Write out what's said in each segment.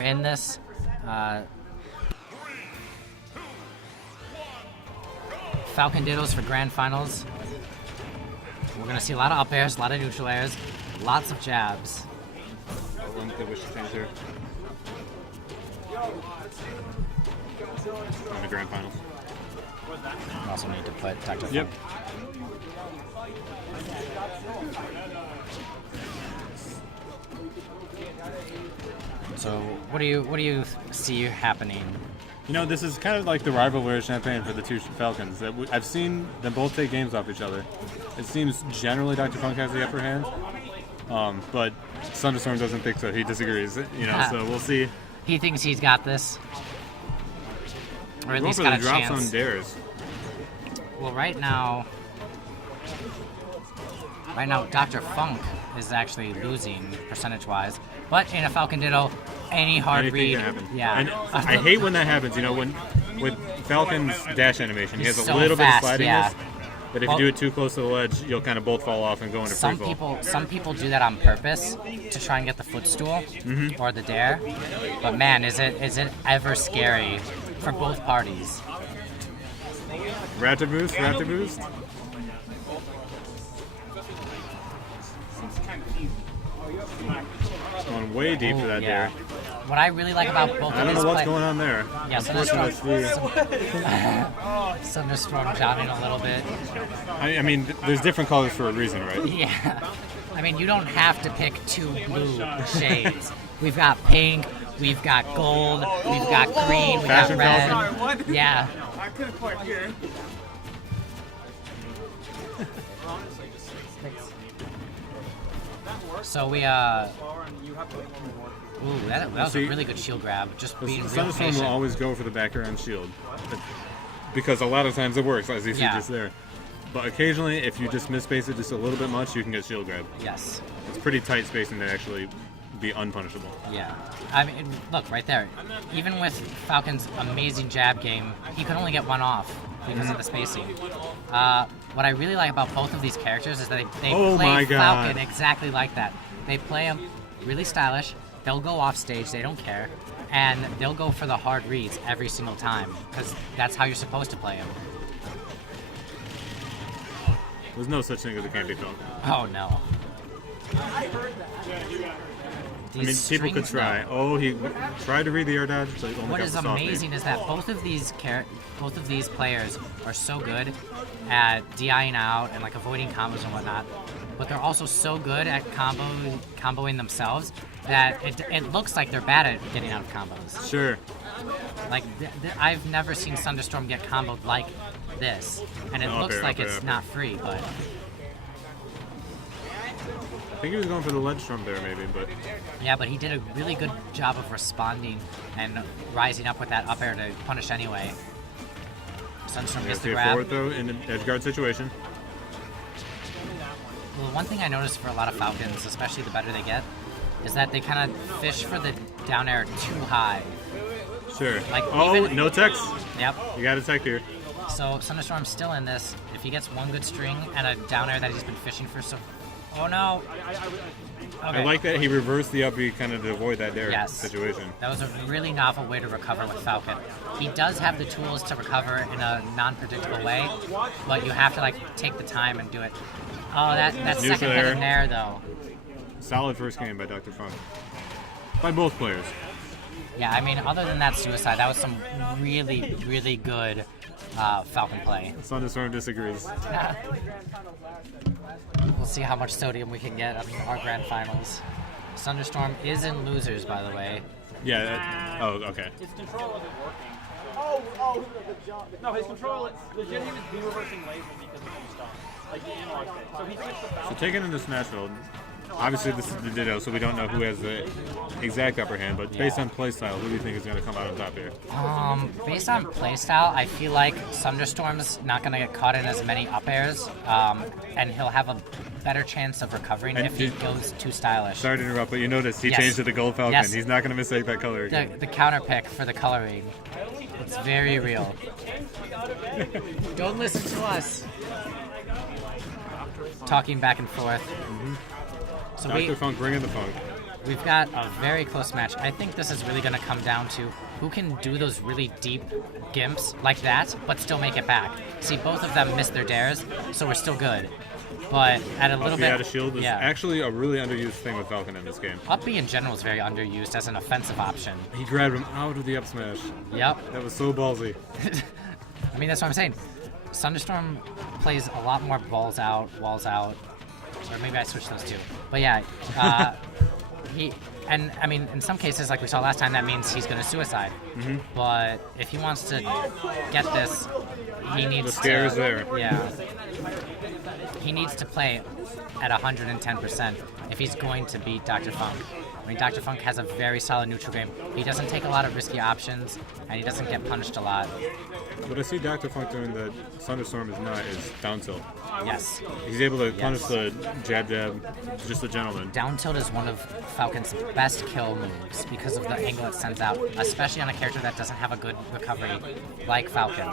in this. Falcon Diddles for grand finals. We're gonna see a lot of up airs, a lot of neutral airs, lots of jabs. One that wish to change here. In the grand finals. We also need to put Dr. Yep. So what do you see happening? You know, this is kind of like the rivalry champagne for the two Falcons. That I've seen them both take games off each other. It seems generally Dr. Funk has the upper hand, but Sunderstorm doesn't think so. He disagrees. You know, so we'll see. He thinks he's got this, or at least for got the a drops chance. on dares. Well, right now, Dr. Funk is actually losing percentage-wise, but in a Falcon Ditto, any hard Anything read, can happen. yeah. And I hate when that happens. You know, when with Falcon's dash animation, he has a so little fast, bit of yeah. slidiness. But if you do it too close to the ledge, you'll kind of both fall off and go into free fall. Some people do that on purpose to try and get the footstool or the dare. But man, is it ever scary for both parties? Raptor boost, raptor boost. Going way deep for that dare. What I really like about both I of don't these know what's going on there. Yeah, Sunderstorm jogging a little bit. I mean, there's different colors for a reason, right? Yeah. I mean, you don't have to pick two blue shades. We've got pink, we've got gold, we've got green, we've got red. Yeah. I couldn't quite hear. So we ooh, that was a really good shield grab. Just being real Sunderstorm patient. will always go for the back air and shield. Because a lot of times it works, as you see just there. But occasionally, if you just misspace it just a little bit much, you can get shield grab. Yes. It's pretty tight spacing to actually be unpunishable. Yeah. I mean, look, right there. Even with Falcon's amazing jab game, he could only get one off because of the spacing. What I really like about both of these characters is that they play Falcon exactly like that. They play him really stylish. They'll go off stage. They don't care. And they'll go for the hard reads every single time because that's how you're supposed to play him. There's no such thing as a candy Falcon. Oh, no. I mean, people could try. Oh, he tried to read the air dodge, so he only What got is the soft amazing aim. is that both of these players are so good at DIing out and like avoiding combos and whatnot, but they're also so good at comboing themselves that it looks like they're bad at getting out of combos. Sure. Like I've never seen Sunderstorm get comboed like this, and it looks like it's not free, but. I think he was going for the ledge storm there, maybe, but... Yeah, but he did a really good job of responding and rising up with that up air to punish anyway. Sunderstorm gets the grab. Forward throw in an edge guard situation. Well, one thing I noticed for a lot of Falcons, especially the better they get, is that they kind of fish for the down air too high. Sure. Like no text? Yep. You got a tech here. So Sunderstorm's still in this. If he gets one good string and a down air that he's been fishing for so... Oh no! Okay. I like that he reversed the up B kind of to avoid that dare situation. That was a really novel way to recover with Falcon. He does have the tools to recover in a non-predictable way, but you have to like take the time and do it. Oh, that second hit in there though. Solid first game by Dr. Funk. By both players. Yeah, I mean, other than that suicide, that was some really, really good Falcon play. Sunderstorm disagrees. We'll see how much sodium we can get on our grand finals. Sunderstorm is in losers, by the way. Yeah. Okay. His control wasn't working. The jump. No, his control. Legit, he was de-reversing lasers because of some stuff. Like the analog bit. So he switched the Falcon. So taking into Smash Field, obviously this is the Ditto, so we don't know who has the exact upper hand, but based on playstyle, who do you think is going to come out on top here? Based on playstyle, I feel like Sunderstorm's not going to get caught in as many up airs, and he'll have a better chance of recovering if he goes too stylish. Sorry to interrupt, but you noticed he changed to the Gold Falcon. He's not going to mistake that color again. The counter pick for the coloring. It's very real. Don't listen to us. Talking back and forth. So Dr. Funk bringing the funk. we've got a very close match. I think this is really going to come down to who can do those really deep gimps like that, but still make it back. See, both of them missed their dares, so we're still good. But at a little bit... out of shield is actually a really underused thing with Falcon in this game. Up B in general is very underused as an offensive option. He grabbed him out of the up smash. Yep. That was so ballsy. I mean, that's what I'm saying. Sunderstorm plays a lot more balls out, walls out, or maybe I switched those two. But yeah, and I mean, in some cases, like we saw last time, that means he's going to suicide. Mm-hmm. But if he wants to get this, he needs the scare is there. Yeah. He needs to play at 110% if he's going to beat Dr. Funk. I mean, Dr. Funk has a very solid neutral game. He doesn't take a lot of risky options, and he doesn't get punished a lot. What I see Dr. Funk doing that Sunderstorm is not is down tilt. Yes. He's able to punish the jab, just a gentleman. Down tilt is one of Falcon's best kill moves because of the angle it sends out, especially on a character that doesn't have a good recovery like Falcon.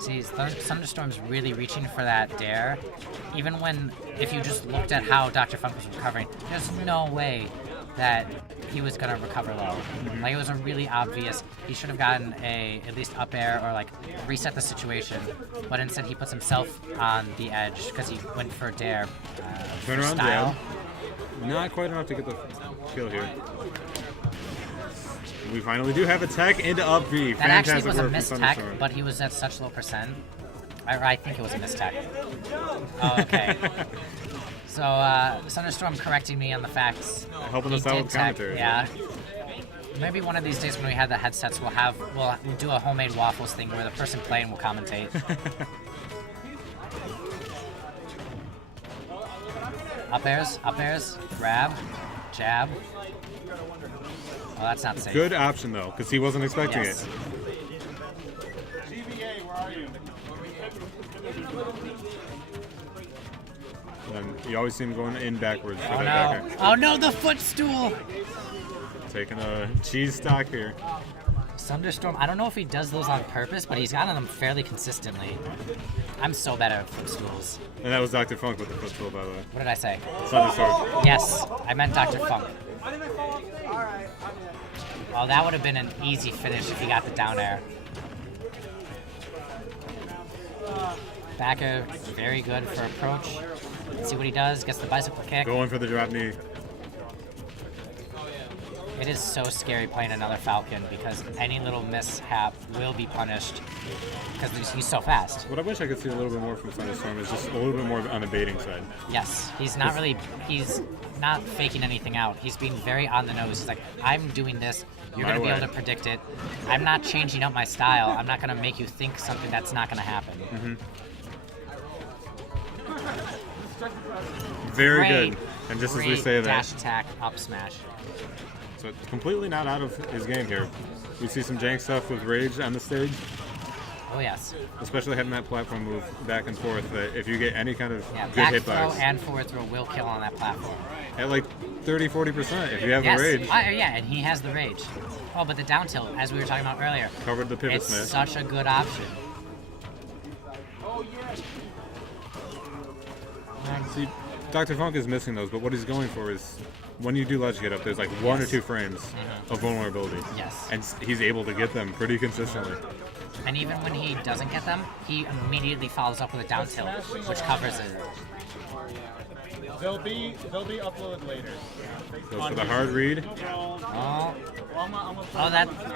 See, Sunderstorm's really reaching for that dare, even when, if you just looked at how Dr. Funk was recovering, there's no way that he was going to recover low. Mm-hmm. Like, it was a really obvious, he should have gotten at least up air or like reset the situation, but instead he puts himself on the edge because he went for a dare. Turn around style. jab. Not quite enough to get the kill here. We finally do have a tech into up B. That Fantastic actually was a work missed from tech, Sunderstorm. but he was at such low percent. I think it was a missed tech. Oh, okay. So, Sunderstorm correcting me on the facts. Helping He us out did with tech, commentary. yeah. Maybe one of these days when we have the headsets, we'll do a homemade waffles thing where the person playing will commentate. Up airs, grab, jab. Oh, that's not safe. Good option though, because he wasn't expecting Yes. it. And you always see him going in backwards for Oh that no! backer. Oh no! The footstool! Taking a cheese stock here. Sunderstorm, I don't know if he does those on purpose, but he's gotten them fairly consistently. I'm so bad at footstools. And that was Dr. Funk with the footstool, by the way. What did I say? Sunderstorm. Yes, I meant Dr. Funk. Well, that would have been an easy finish if he got the down air. Backer, very good for approach. Let's see what he does. Gets the bicycle kick. Going for the drop knee. It is so scary playing another Falcon because any little mishap will be punished because he's so fast. What I wish I could see a little bit more from Sunderstorm is just a little bit more on the baiting side. Yes, he's not faking anything out. He's being very on the nose. He's like, I'm doing this. You're going to be able to predict it. I'm not changing up my style. I'm not going to make you think something that's not going to happen. Mm-hmm. Very Great, good. And just as we great say that, dash attack, up smash. so it's completely not out of his game here. We see some jank stuff with Rage on the stage, Oh, yes. especially having that platform move back and forth. That if you get any kind of Yeah, good back throw hitbox and forward throw will kill on that platform. at like 30-40%, if you have Yes. the Rage, Yeah, and he has the rage. Oh, but the down tilt, as we were talking about earlier, covered the pivot it's smash. such a good option. See, Dr. Funk is missing those, but what he's going for is when you do ledge get up, there's like 1 or 2 frames of vulnerability. Yes. And he's able to get them pretty consistently. And even when he doesn't get them, he immediately follows up with a down tilt, which covers it. They'll be uploaded later. Goes for the hard read.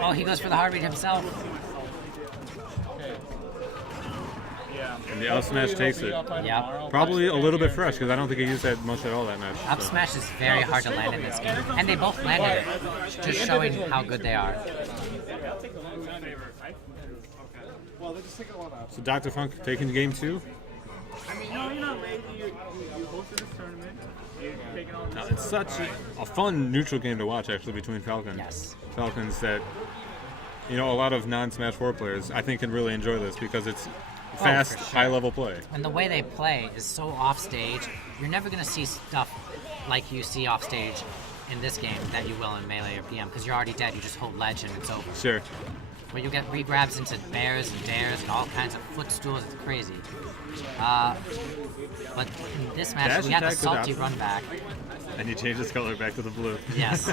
Oh, he goes for the hard read himself. And the up smash takes it. Yep. Probably a little bit fresh, because I don't think he used that much at all that match. Up so. smash is very hard to land in this game. And they both landed it, just showing how good they are. So Dr. Funk taking game 2. It's such a fun neutral game to watch, actually, between Falcon. Yes. Falcons that, a lot of non-Smash 4 players, I think, can really enjoy this because it's fast, for sure. high-level play. And the way they play is so offstage. You're never going to see stuff like you see offstage in this game that you will in Melee or PM because you're already dead. You just hold ledge and it's over. Sure. where you get regrabs into bears and dares and all kinds of footstools. It's crazy. But in this match, Dash we had the attack salty without- run back. And you change its color back to the blue. Yes.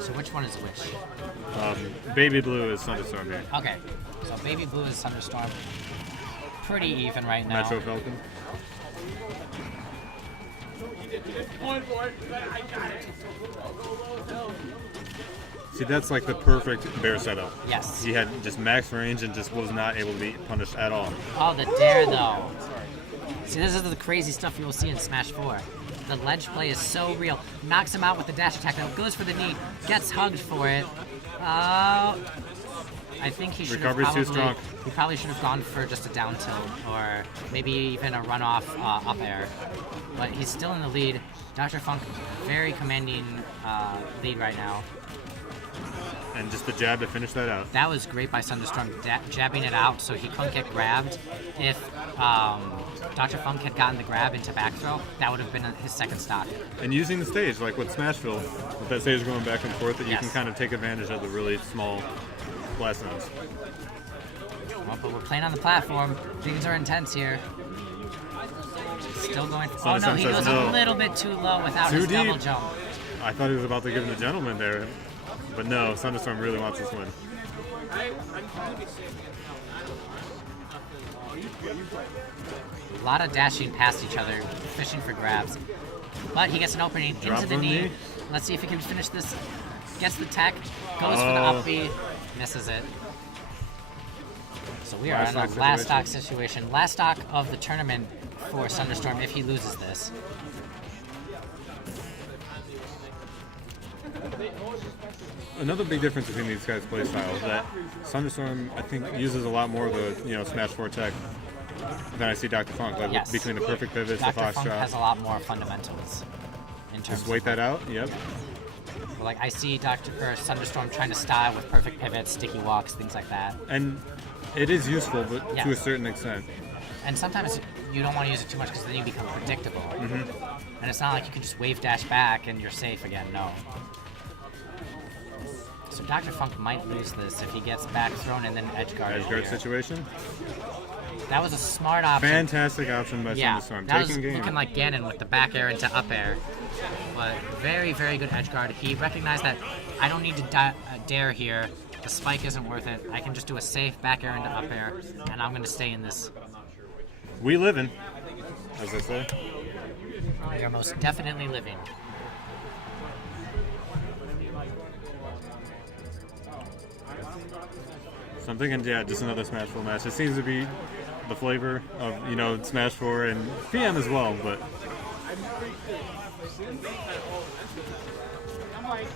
So which one is which? Baby blue is Sunderstorm here. Okay, so Baby Blue is Sunderstorm. Pretty even right now. Metro Falcon. See, that's like the perfect bear setup. Yes. He had just max range and just was not able to be punished at all. Oh, the dare though. See, this is the crazy stuff you will see in Smash 4. The ledge play is so real. Knocks him out with the dash attack. Now goes for the knee. Gets hugged for it. I think he should have Recovery's too strong. He probably should have gone for just a down tilt or maybe even a runoff up air. But he's still in the lead. Dr. Funk, very commanding lead right now. And just the jab to finish that out. That was great by Sunderstorm, jabbing it out so he couldn't get grabbed. If Dr. Funk had gotten the grab into back throw, that would have been his second stock. And using the stage, like with Smashville, with that stage going back and forth, that you Yes. can kind of take advantage of the really small blast zones. Well, but we're playing on the platform. Things are intense here. Still going. Oh no, Sunderstorm he says goes no. a little bit too low without Too his deep. double jump. I thought he was about to give him the gentleman there, but no, Sunderstorm really wants this win. A lot of dashing past each other, fishing for grabs. But he gets an opening Drop into the on knee. knee. Let's see if he can finish this. Gets the tech, goes for the Oh. up B, misses it. So we are Last in a stock last situation. stock situation. Last stock of the tournament for Sunderstorm if he loses this. Another big difference between these guys' play styles is that Sunderstorm, I think, uses a lot more of the Smash 4 tech than I see Dr. Funk. Like Yes. between the perfect pivots, the Dr. fox Funk drop. has a lot more fundamentals in terms Just wait that out. Yep. of, like I see Sunderstorm trying to style with perfect pivots, sticky walks, things like that. And it is useful, but Yeah. to a certain extent. And sometimes you don't want to use it too much because then you become predictable. And it's not like you can just wave dash back and you're safe again. No. So Dr. Funk might lose this if he gets back thrown and then edge guard. Edge guard situation. That was a smart option. Fantastic option by Yeah, Sunderstorm. that was Taking game. looking like Ganon with the back air into up air. But very, very good edge guard. He recognized that I don't need to dare here. The spike isn't worth it. I can just do a safe back air into up air, and I'm going to stay in this. We living, as they say. You're most definitely living. So I'm thinking, yeah, just another Smash 4 match. It seems to be the flavor of, Smash 4 and PM as well, but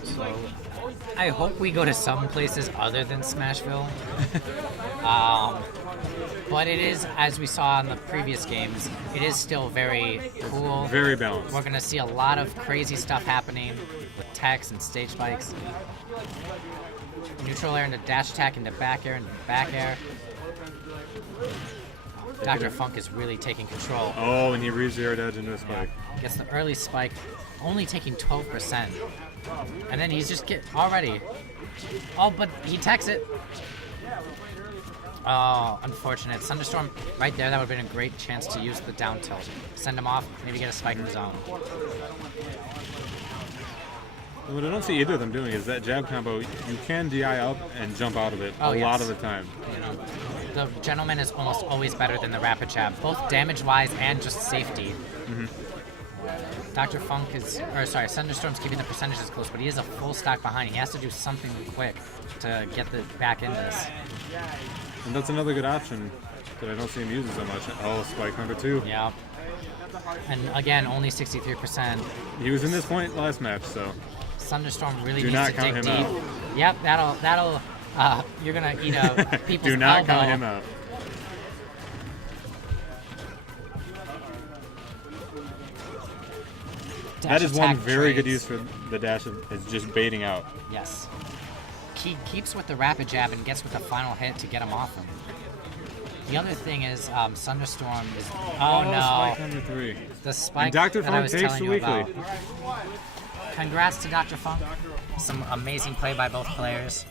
So I hope we go to some places other than Smashville. But it is, as we saw in the previous games, it is still very cool. very balanced. We're going to see a lot of crazy stuff happening with techs and stage spikes. Neutral air into dash attack into back air into back air. Dr. Funk is really taking control. Oh, and he re-zeroed edge into a spike. Gets the early spike, only taking 12%. And then he's just already. Oh, but he techs it. Oh, unfortunate. Sunderstorm right there, that would have been a great chance to use the down tilt. Send him off, maybe get a spike in his own. What I don't see either of them doing is that jab combo, you can DI up and jump out of it a lot of the time. The gentleman is almost always better than the rapid jab, both damage-wise and just safety. Dr. Funk Sunderstorm's keeping the percentages close, but he is a full stock behind. He has to do something quick to get the back in this. And that's another good option that I don't see him using so much. Oh, spike number 2. Yeah. And again, only 63%. He was in this point last match, so Sunderstorm really do needs not to count dig him deep. out. Yep, that'll you're gonna eat a people's Do not elbow. count him out. Dash That is one attack very good trades. use for the dash, is just baiting out. Yes. He keeps with the rapid jab and gets with the final hit to get him off him. The other thing is Sunderstorm is Spike no, number 3. the spike And Dr. that I Funk was takes telling the you weekly. about. congrats to Dr. Funk. Some amazing play by both players.